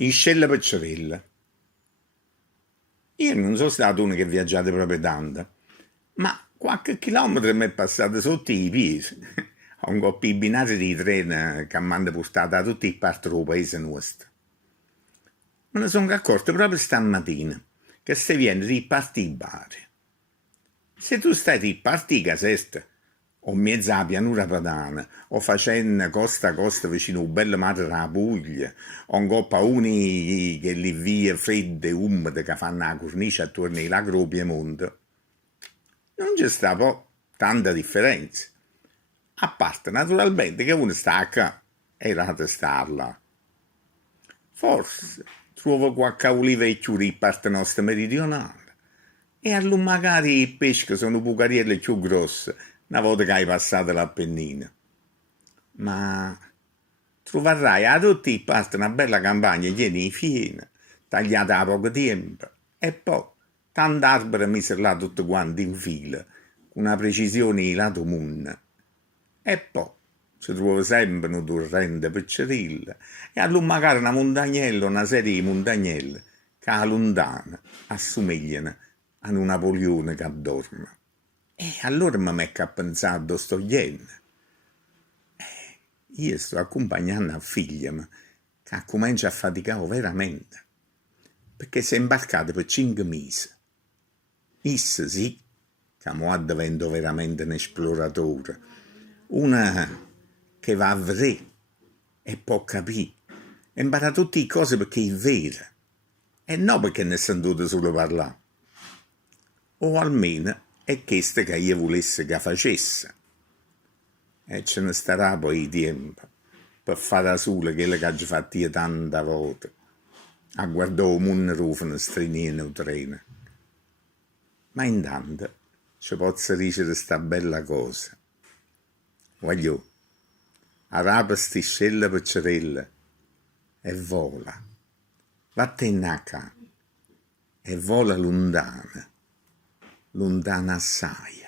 In scella Pacciarella. Io non sono stato uno che viaggiate proprio tanto, ma qualche chilometro mi è passato sotto i piedi. Ho un po' i binari di treno che mi hanno portato da tutti i parti del paese nostro. Me ne sono accorto proprio stamattina che se viene di partire bar. Se tu stai di partire casesta, o in mezzo alla pianura padana, o facendo costa a costa vicino al bel mare della Puglia, o in coppa uni che li vie fredde e umide che fanno la cornice attorno ai lagri del Piemonte, non c'è sta poi tanta differenza. A parte naturalmente che uno sta qua e l'altro sta là. Forse trovo qualche olivecchio di parte nostra meridionale. E allora magari i pesci sono bucarielle più grosse una volta che hai passato l'Appennino. Ma troverai a tutti i parti una bella campagna piena di fieno, tagliata da poco tempo, e poi tanti alberi messi là tutti quanti in fila, con una precisione di lato moon. E poi si trova sempre un torrente piccerilla, e allora magari una montagnella, una serie di montagnelle, che a lontano assomigliano a un Napoleone che dorme. E allora mi metto a pensare a Dostoevsky. Io sto accompagnando a figlia mia, che comincia a faticare veramente, perché si è imbarcata per 5 mesi. Issa sì, che mo diventa veramente un esploratore, una che va a vedere e può capire, e impara tutte le cose perché è vera, e non perché ne sentite solo parlare. O almeno è questo che io volesse che facesse. E ce ne starà poi tempo per fare da sola quello che ho fatto io tante volte, a guardare il mondo dalla finestrina del treno. Ma intanto ci posso dire questa bella cosa. Voglio, arrapa stiscella piccerella e vola, vattene a ca e vola lontana, lontana assai.